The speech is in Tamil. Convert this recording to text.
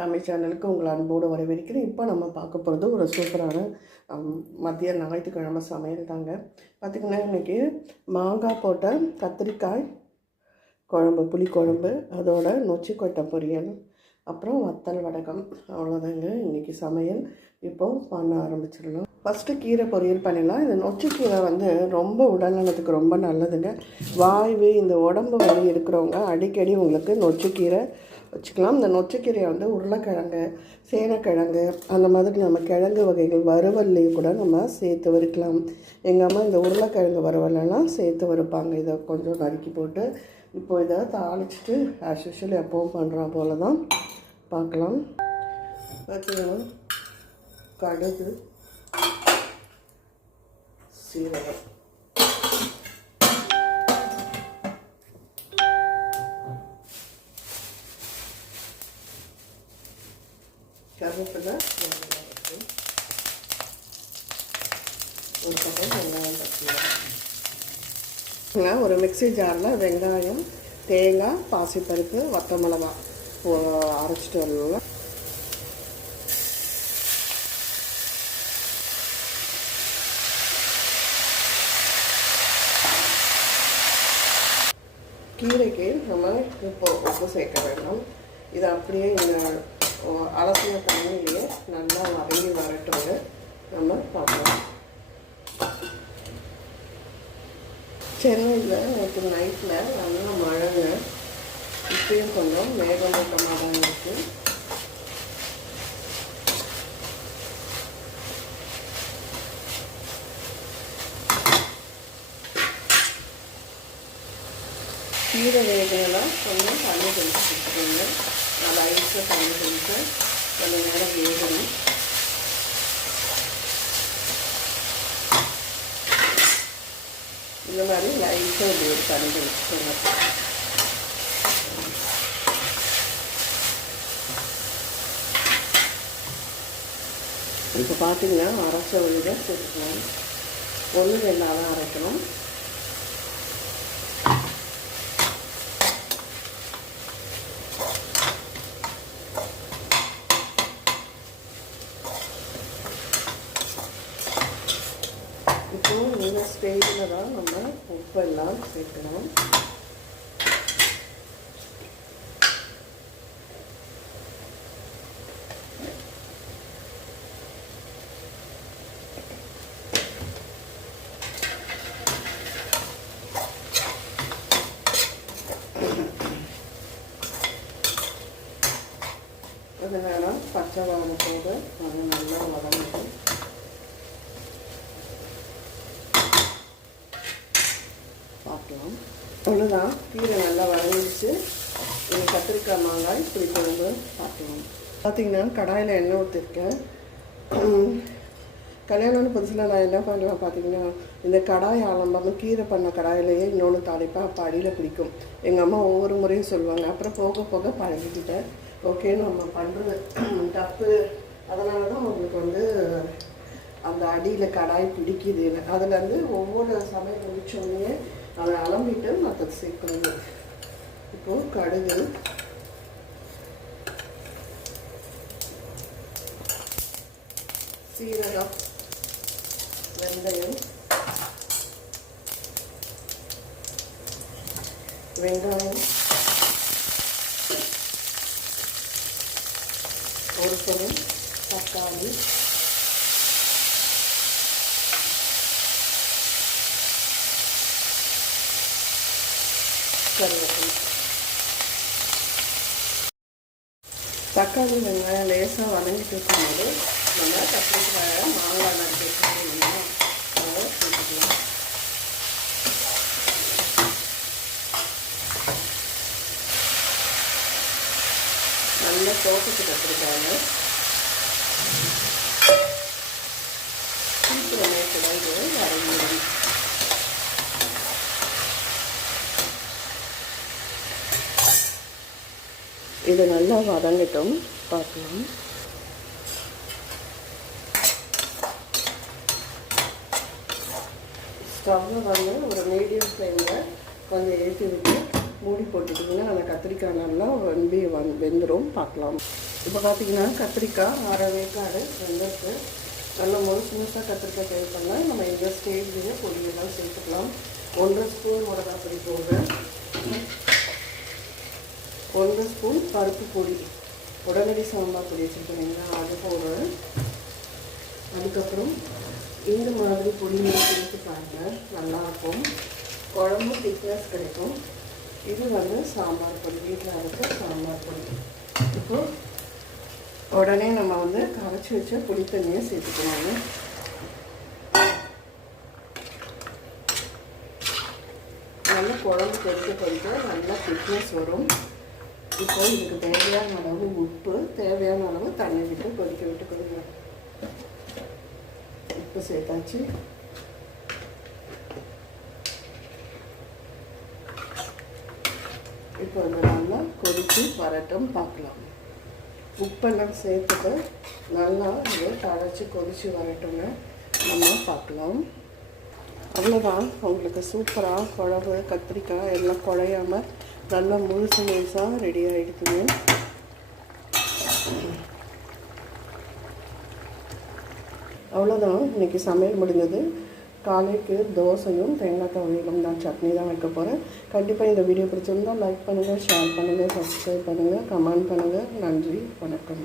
தமிழ் சேனலுக்கு உங்களை அன்போடு வரவேற்கிறேன். இப்போ நம்ம பார்க்க போகிறது ஒரு சூப்பரான மதிய ஞாயிற்றுக்கிழமை சமையல் தாங்க. பார்த்திங்கன்னா இன்றைக்கி மாங்காய் போட்ட கத்திரிக்காய் குழம்பு, புளிக்குழம்பு, அதோட நொச்சிக்கொட்டை பொரியல், அப்புறம் வத்தல் வடகம். அவ்வளோதாங்க இன்றைக்கி சமையல். இப்போது பண்ண ஆரம்பிச்சிடலாம். ஃபஸ்ட்டு கீரை பொரியல் பண்ணிடலாம். இந்த நொச்சிக்கீரை ரொம்ப உடல்நலத்துக்கு ரொம்ப நல்லதுங்க. வாய்வு இந்த உடம்பு வலி இருக்கிறவங்க அடிக்கடி உங்களுக்கு நொச்சிக்கீரை வச்சுக்கலாம். இந்த நொச்சிக்கீரையை உருளைக்கிழங்கு, சேனக்கிழங்கு, அந்த மாதிரி நம்ம கிழங்கு வகைகள் வறுவல்லையும் கூட நம்ம சேர்த்து வறுக்கலாம். எங்கள் அம்மா இந்த உருளைக்கிழங்கு வறுவலெல்லாம் சேர்த்து வறுப்பாங்க. இதை கொஞ்சம் நறுக்கி போட்டு இப்போ இதை தாளிச்சிட்டு ஆஸ் யூஷுவல் எப்பவும் பண்ணுறா போல தான் பார்க்கலாம். பார்த்தீங்கன்னா கடுகு, சீரகம், கருவேப்பிலை, ஒரு பக்கம் வெங்காயம் பச்சை. ஒரு மிக்ஸி ஜாரில் வெங்காயம், தேங்காய், பாசிப்பருப்பு, வத்த மிளகா அரைச்சிட்டு வரணுங்க. கீரைக்கு நம்ம உப்பு சேர்க்க வேண்டாம். இதை அப்படியே இந்த அலசின தண்ணியிலேயே நல்லா வதங்கி வரட்டும்னு நம்ம பார்க்கலாம். சென்னையில் நேற்று நைட்டில் நல்லா மழைங்க. இப்பயும் கொஞ்சம் மேகமூட்டமாக தான் இருக்குது. கீரை வேகலாம் கொஞ்சம் தண்ணி தெளித்து கொடுத்துக்கோங்க. நல்லா ஐஸில் தண்ணி தெளித்து கொஞ்சம் நேரம் வேகணும். இந்த மாதிரி லைட்டாக இப்படி ஒரு தண்ணி தெளிச்சுக்கோங்க. இப்போ பார்த்தீங்கன்னா அரைச்ச விழுத சேர்த்துக்கலாம். 1-2 தான் அரைக்கணும். இப்போது இந்த ஸ்டேஜில் தான் நம்ம உப்பெல்லாம் சேர்க்கணும். கொஞ்ச நேரம் பச்சை வாழைத்தோடு அது நல்லா வதங்கட்டும். பார்க்கலாம். ஒன்றுதான் கீரை நல்லா வதங்கிச்சு. இந்த கத்திரிக்காய், மாங்காய், புளிக்குழம்பு பார்க்கலாம். பார்த்திங்கன்னா கடாயில் எண்ணெய் ஊற்றிருக்கேன். கல்யாணம்னு புதுசில் நான் என்ன பண்ணலாம் பார்த்திங்கன்னா, இந்த கடாய் ஆரம்பமாக கீரை பண்ண கடாயிலேயே இன்னொன்று தாளிப்பேன். அப்போ அடியில் பிடிக்கும். எங்கள் அம்மா ஒவ்வொரு முறையும் சொல்லுவாங்க. அப்புறம் போக போக பழகிக்கிட்டேன். ஓகே, நம்ம பண்ணுறது தப்பு. அதனால தான் உங்களுக்கு அந்த அடியில் கடாய் பிடிக்குது. அதுலேருந்து ஒவ்வொரு சமையல் முடிச்சோடனே அதை அலம்பிட்டு மற்றது சேர்க்கணும். இப்போது கடுகு, சீரகம், வெந்தயம், வெங்காயம், ஒரு ஸ்பூன் தக்காளி, கருவேப்பிலை. தக்காளி வெங்காயம் லேசாக வதங்கிட்டு இருக்கும்போது நம்ம கத்திரிக்காய், மாங்காய் நறுக்கி வச்சுக்கலாம். அதை சேர்த்துக்கலாம். நல்லா தோட்டத்து கத்திரிக்காய் சீக்கிரமே கூட இது வரைஞ்சிடும். இது நல்லா வதங்கட்டும் பார்க்கலாம். ஸ்டவ்வை ஒரு மீடியம் ஃப்ளேமில் கொஞ்சம் ஏற்றி விட்டு மூடி போட்டுட்டிங்கன்னா அந்த கத்திரிக்காய் நல்லா வெந்துடும். பார்க்கலாம். இப்போ பார்த்தீங்கன்னா கத்திரிக்காய் அரை வேக்காடு வெந்திருக்கு. நல்லா முழுசாக கத்திரிக்காய் தேவைப்படல. நம்ம இந்த ஸ்டேஜ்லேயே பொடியெல்லாம் சேர்த்துக்கலாம். 1 ஸ்பூன் மிளகாப்பொடி போடுறேன், 1 ஸ்பூன் பருப்பு பொடி, உடனடி சாம்பார் பொடி வச்சுருக்கீங்களா அது போடுறேன். அதுக்கப்புறம் இந்த மாதிரி பொடி நீங்கள் சேர்த்து பாருங்கள், நல்லாயிருக்கும். குழம்பு திக்னஸ் கிடைக்கும். இது வந்து சாம்பார் பொடி, வீட்டில் அரைச்ச சாம்பார் பொடி. இப்போது உடனே நம்ம வந்து கரைச்சி வச்ச புளி தண்ணியை சேர்த்துக்கணும். நல்லா குழம்பு கொதிக்க நல்லா திக்னஸ் வரும். இப்போ இதுக்கு தேவையான அளவு உப்பு, தேவையான அளவு தண்ணி விட்டு கொதிக்கலாம். உப்பு சேர்த்தாச்சு. இப்போ இது நல்லா கொதித்து வரட்டும், பார்க்கலாம். உப்பெல்லாம் சேர்த்துட்டு நல்லா இதை தழைச்சி கொதித்து வரட்டுங்க, நம்ம பார்க்கலாம். அவ்வளோதான், உங்களுக்கு சூப்பராக குழம்பு கத்திரிக்காய் எல்லாம் குழையாமல் நல்லா முழுசாக ரெடி ஆகிடுதுங்க. அவ்வளோதான், இன்றைக்கி சமையல் முடிஞ்சது. காலைக்கு தோசையும் தேங்காய் துவையலும் தான், சட்னி தான் வைக்க போகிறேன். கண்டிப்பாக இந்த வீடியோ பிடிச்சிருந்தால் லைக் பண்ணுங்கள், ஷேர் பண்ணுங்கள், சப்ஸ்கிரைப் பண்ணுங்கள், கமெண்ட் பண்ணுங்கள். நன்றி, வணக்கம்.